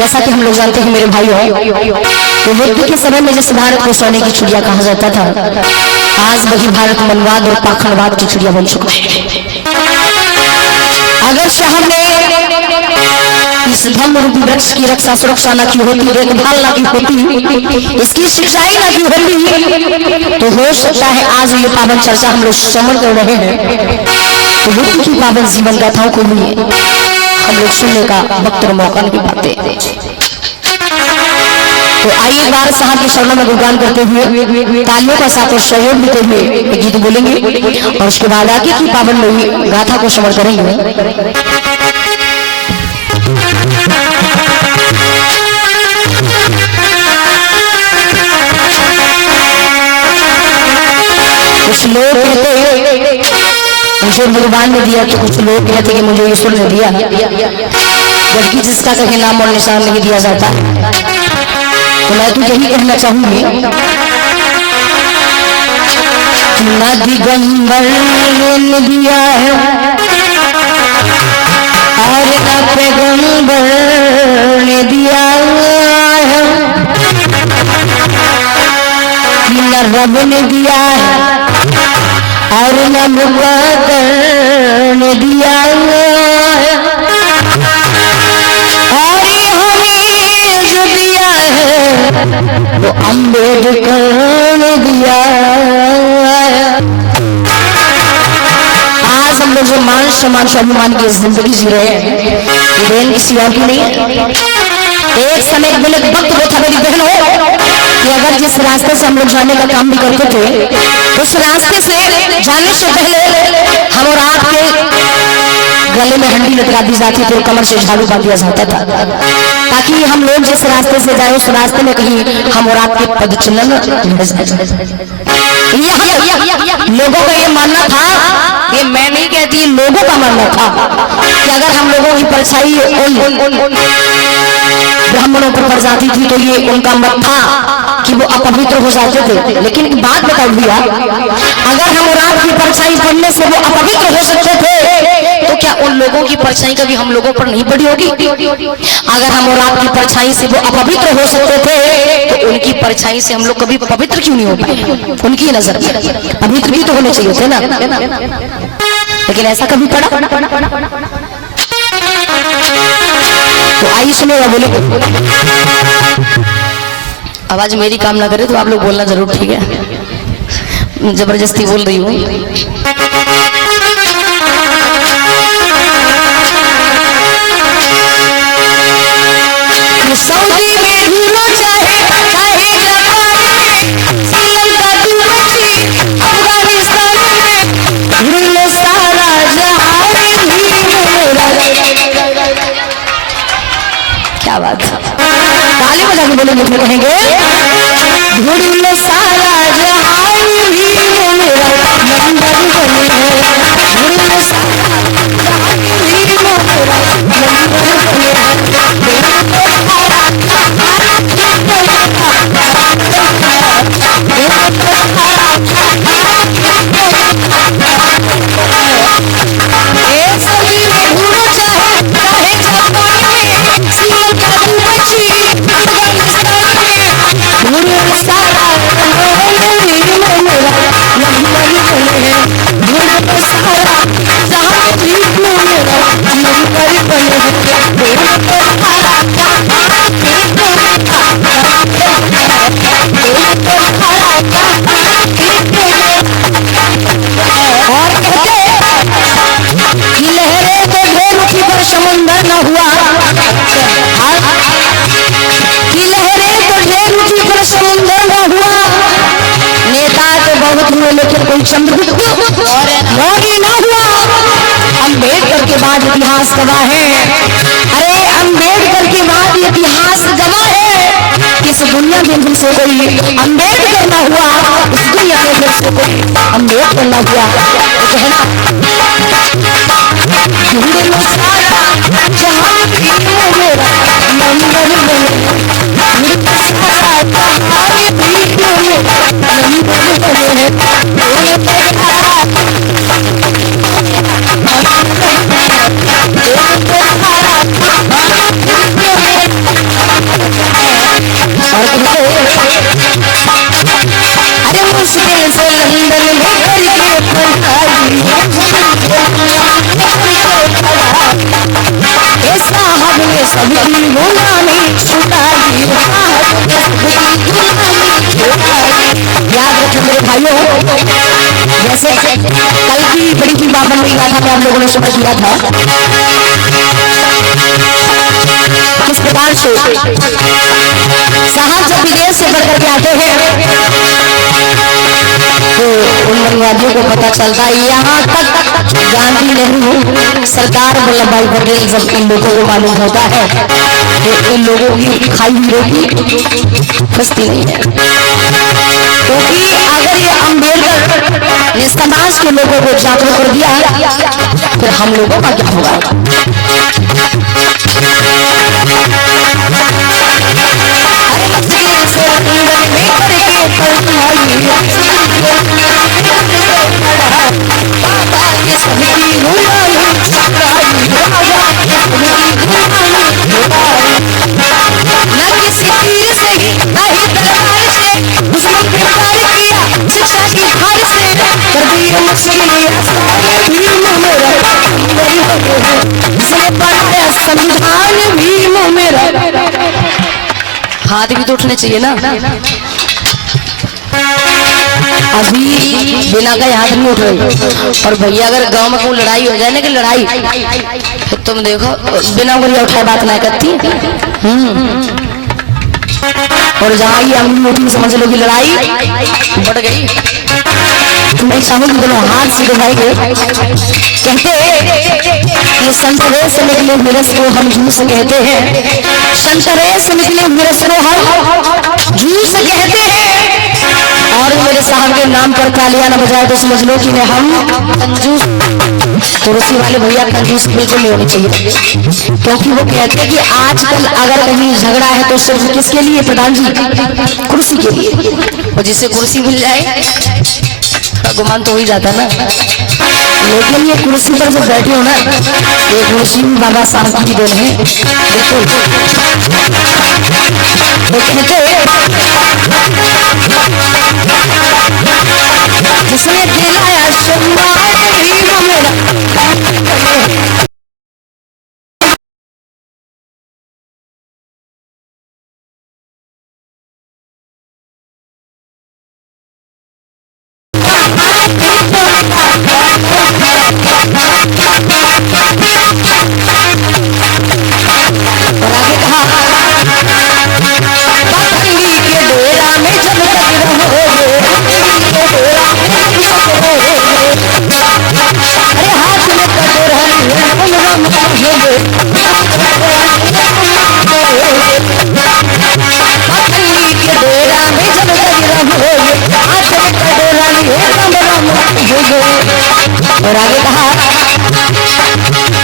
जैसा कि हम लोग जानते हैं मेरे भाइयों, तो बुद्ध के समय में जिस भारत को सोने की चिड़िया कहा जाता था, आज वही भारत मनवाद और पाखंडवाद की चिड़िया बन चुका है। अगर शहर में इस धम्म रूपी वृक्ष की रक्षा सुरक्षा न की होती, देखभाल न की होती, इसकी शिक्षाई न की होती, तो हो सकता है आज ये पावन चर्चा हम लोग श्रवण कर रहे हैं, तो बुद्ध की पावन जीवन गाथाओं को भी हम लोग सुनने का वक्त और मौका नहीं पाते। तो आइए एक बार साहब के शरणों में गुणगान करते हुए तालियों का साथ और सहयोग देते हुए एक गीत बोलेंगे और उसके बाद आगे की पावन में गाथा को श्रवण करेंगे। कुछ लोग कहते मुझे भगवान ने दिया, तो कुछ लोग कहते कि मुझे ईश्वर ने दिया, जबकि जिसका कहीं नाम और निशान नहीं दिया जाता। तो मैं तो यही कहना चाहूंगी, ना दिगंबर ने दिया है और ना पैगंबर ने दिया है, न रब ने दिया है और न मुक़द्दर ने दिया है, और हमें जो दिया है वो अम्बेडकर ने दिया है। आज हम लोग जो मान सम्मान स्वाभिमान की जिंदगी जी रहे हैं, देन किसी और की नहीं है। एक समय बोले वक्त वो था मेरी बहन हो कि अगर जिस रास्ते से हम लोग जाने का काम भी करते थे, उस रास्ते से जाने से पहले हम और आपके गले में हंडी लटका दी जाती थी और कमर से झाड़ू बांध दिया जाता था, ताकि हम लोग जिस रास्ते से जाए उस रास्ते में कहीं हम और आपके पद चिन्ह लोगों का ये मानना था, ये मैं नहीं कहती, लोगों का मानना था कि अगर हम लोगों की परछाई उन ब्राह्मणों पर पड़ जाती थी तो ये उनका मत था कि वो अपवित्र हो जाते थे। लेकिन एक बात बता दिया, अगर हम और आपकी परछाई पड़ने से वो अपवित्र हो सकते थे, तो क्या उन लोगों की परछाई कभी हम लोगों पर नहीं पड़ी होगी? अगर हम और आपकी परछाई से वो अपवित्र हो सकते थे, तो उनकी परछाई से हम लोग कभी पवित्र क्यों नहीं हो पाए? उनकी नजर में पवित्र भी तो होने चाहिए थे ना, लेकिन ऐसा कभी पड़ा? तो आइए सुनेगा, बोले आवाज मेरी काम ना करे तो आप लोग बोलना जरूर, ठीक है? जबरदस्ती बोल रही हूँ। सऊदी में ढूंढो चाहे चाहे श्रीलंका दुबई अफगानिस्तान में ढूंढो सारा जहां भी मेरा। क्या बात है, ताली बजा के बोलेंगे, फिर कहेंगे ढूंढ लो सारा जहां भी मेरा नंबर बने है, ढूंढ लो सारा जहां भी मेरा नंबर बने है। लेकिन कोई चंद्रगुप्त मौर्य ना हुआ। अम्बेडकर के बाद इतिहास गवाह है, अरे अम्बेडकर के बाद इतिहास गवाह है। इस दुनिया में जिनसे कोई अम्बेडकर ना हुआ, इस दुनिया में जिनसे कोई अम्बेडकर ना हुआ, तो कहना जहाँ भी मेरा नंबर के सबकी गुलामी छुटाई, याद रखें मेरे भाइयों, जैसे कल की बड़ी की बाबन में गाथा में आप लोगों ने समझ लिया था किस प्रकार से साहब जब विदेश से बढ़ करके आते हैं तो उन मनवादियों को पता चलता है, यहाँ तक गांधी नेहरू सरकार वल्लभ भाई पटेल जब इन लोगों को मालूम होता है तो इन लोगों की खाई हुई रोटी फंसती नहीं है, क्योंकि अगर ये अम्बेडकर ने समाज के लोगों को जागरूक कर दिया फिर हम लोगों का क्या होगा। न किसी तीर से न ही तलवार से दुश्मन पे वार किया, शिक्षा की धार से कर दी मुश्किल संविधान भीम मेरा। हाथ भी तो उठने चाहिए ना, अभी बिना का हाथ नहीं उठ रही। और भैया अगर गांव में कोई लड़ाई हो जाए ना कि लड़ाई तो तुम देखो बिना बोलिया उठाए बात ना करती। और जहाँ ये अम्मी समझ लो कि लड़ाई बढ़ गई, मैं चाहूंगी दोनों हाथ सीधे भाई कहते ये संतरे से निकले विरस को हम जूस कहते हैं, संतरे से निकले विरस को हम जूस कहते हैं। और मेरे साहब के नाम पर तालियां न बजाए तो समझ लो कि हम कंजूस, कुर्सी वाले भैया कंजूस बिल्कुल नहीं होनी चाहिए, क्योंकि वो कहते हैं कि आजकल अगर कहीं झगड़ा है तो सिर्फ किसके लिए प्रधान जी, कुर्सी के लिए। और जिससे कुर्सी मिल जाए गुमान तो हो ही जाता ना, लेकिन ये कुर्सी पर जब बैठे हो ना ये कुर्सी बाबा साहब की देन है बिल्कुल। जिसने दिलाया सम्मान भीम मेरा। और आगे कहा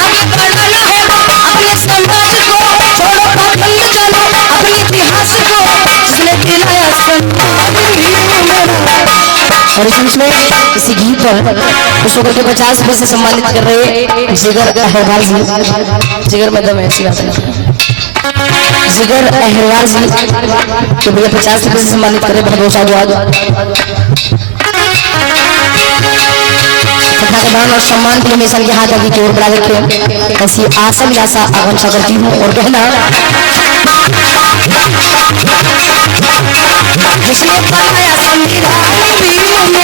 आगे बढ़ना है अपने समाज को, छोड़ो पाखंड चलो अपने इतिहास को, जिसने दिलाया और इसमें इसी गीत पर खुशो करके 50 रुपए से सम्मानित कर रहे जिगर अहरवाल जी। जिगर में दम ऐसी बात है, जिगर अहरवाल जी तो भैया 50 रुपए से सम्मानित कर रहे, बहुत बहुत साधुवाद। मान और सम्मान के लिए मिशन के हाथ आगे की ओर बढ़ा रखे, ऐसी आशा विलासा आकांक्षा करती हूँ। और कहना जिसने बनाया संविधान भीम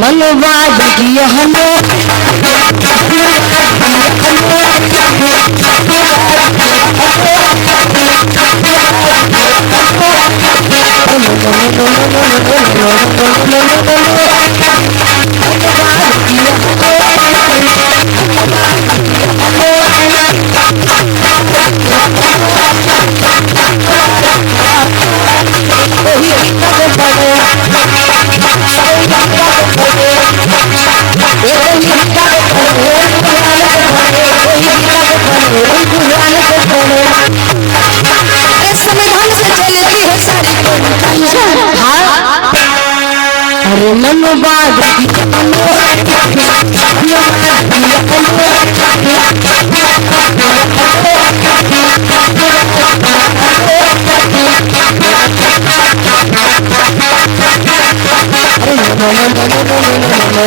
मनवाद किया हमें अरे